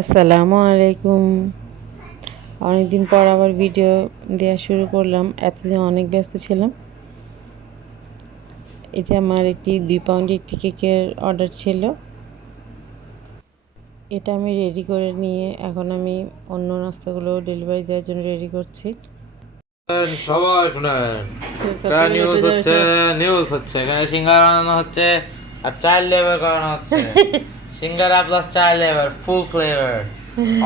আসসালামু আলাইকুম। অনেকদিন পর আবার ভিডিও দেওয়া শুরু করলাম। এতদিন অনেক ব্যস্ত ছিলাম। এটা আমার একটি 2 পাউন্ডের একটি কেকের অর্ডার ছিল। এটা আমি রেডি করে নিয়ে এখন আমি অন্য নাস্তাগুলো ডেলিভারি দেওয়ার জন্য রেডি করছি। সবাই শুনেন, একটা নিউজ হচ্ছে এখানে সিঙ্গারা বানানো হচ্ছে আর চাইল্ড লেবার করানো হচ্ছে। Singara plus child labour, full flavour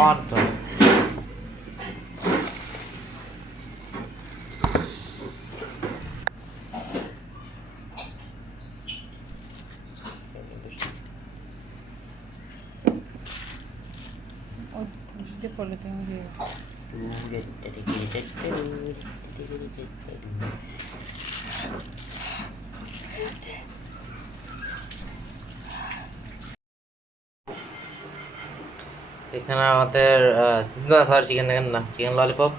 on top. এখানে আমাদের সরি চিকেন না, চিকেন ললিপপ।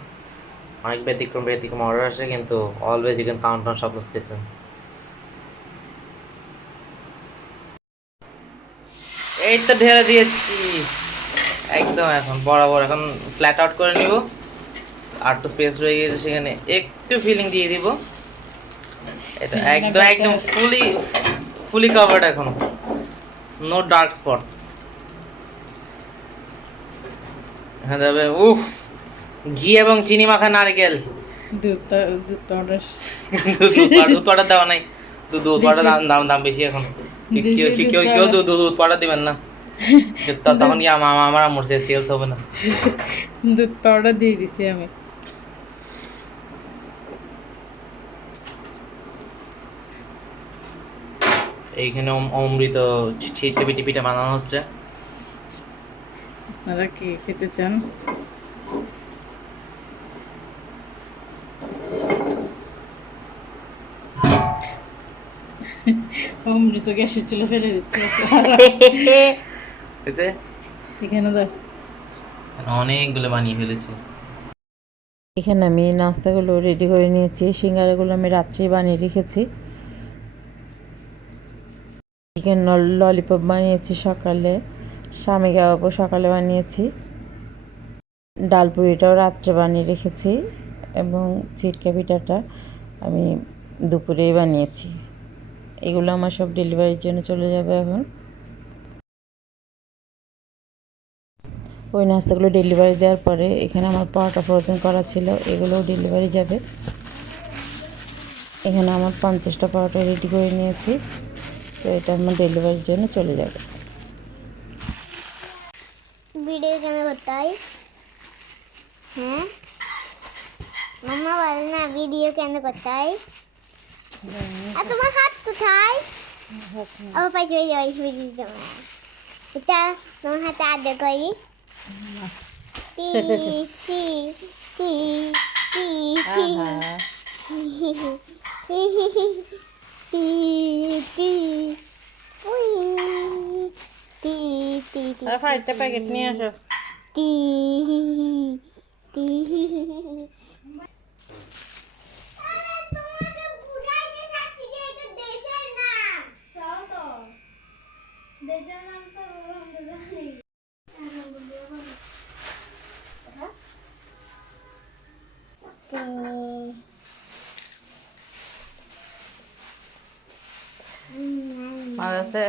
অনেক ব্যতিক্রম ব্যতিক্রম অর্ডার আসে, কিন্তু always you can count on shopless kitchen. এই তো ঢেলে দিয়েছি একদম। এখন বরাবর এখন ফ্ল্যাট আউট করে নিব। আর তো স্পেস রয়ে গেছে, সেখানে একটু ফিলিং দিয়ে দিব। এটা একদম একদম ফুলি ফুলি কভার্ড এখন, নো ডার্ক স্পটস। এখানে যাবে উফ ঘি এবং চিনি মাখা নারকেল। দুধ পাউডার দেওয়া নাই। দুধ পাউডার দাম দাম বেশি এখন। কেউ কেউ দুধ পাউডার দিবেন না, তখন কি আমার আমার সেলস হবে না। দুধ পাউডার দিয়ে দিছি আমি। এইখানে অমৃত ছিটকে পিঠে পিঠা বানানো হচ্ছে। আপনারা কি খেতে চান? অমৃত গ্যাসের চুলা ফেলে দিচ্ছে। এখানে দাও, অনেকগুলো বানিয়ে ফেলেছি। এখানে আমি নাস্তাগুলো রেডি করে নিয়েছি। সিঙ্গারাগুলো আমি রাত্রেই বানিয়ে রেখেছি। চিকেন ললিপপ বানিয়েছি সকালে, স্বামী কাবাবও সকালে বানিয়েছি, ডালপুরিটাও রাত্রে বানিয়ে রেখেছি এবং চিটকা পিঠাটা আমি দুপুরেই বানিয়েছি। এগুলো আমার সব ডেলিভারির জন্য চলে যাবে এখন। ওই নাস্তাগুলো ডেলিভারি দেওয়ার পরে এখানে আমার পরোটা ফ্রোজেন করা ছিল, এগুলোও ডেলিভারি যাবে। এখানে আমার 50টা পরোটা রেডি করে নিয়েছি, তো এটা আমার ডেলিভারির জন্য চলে যাবে। ভিডিও কেন করতে হয়? হ্যাঁ মাম্মা বলে না ভিডিও কেন করতে হয়? আর তোমার হাত কোথায়? ও পাইতে যাই ভিডিও তোমার। এটা তোমার হাতে আদর করি। টি টি টি টি টি টি উই টি টি টি। আর 5টা প্যাকেট নিয়ে আসো। টি টি মাঝে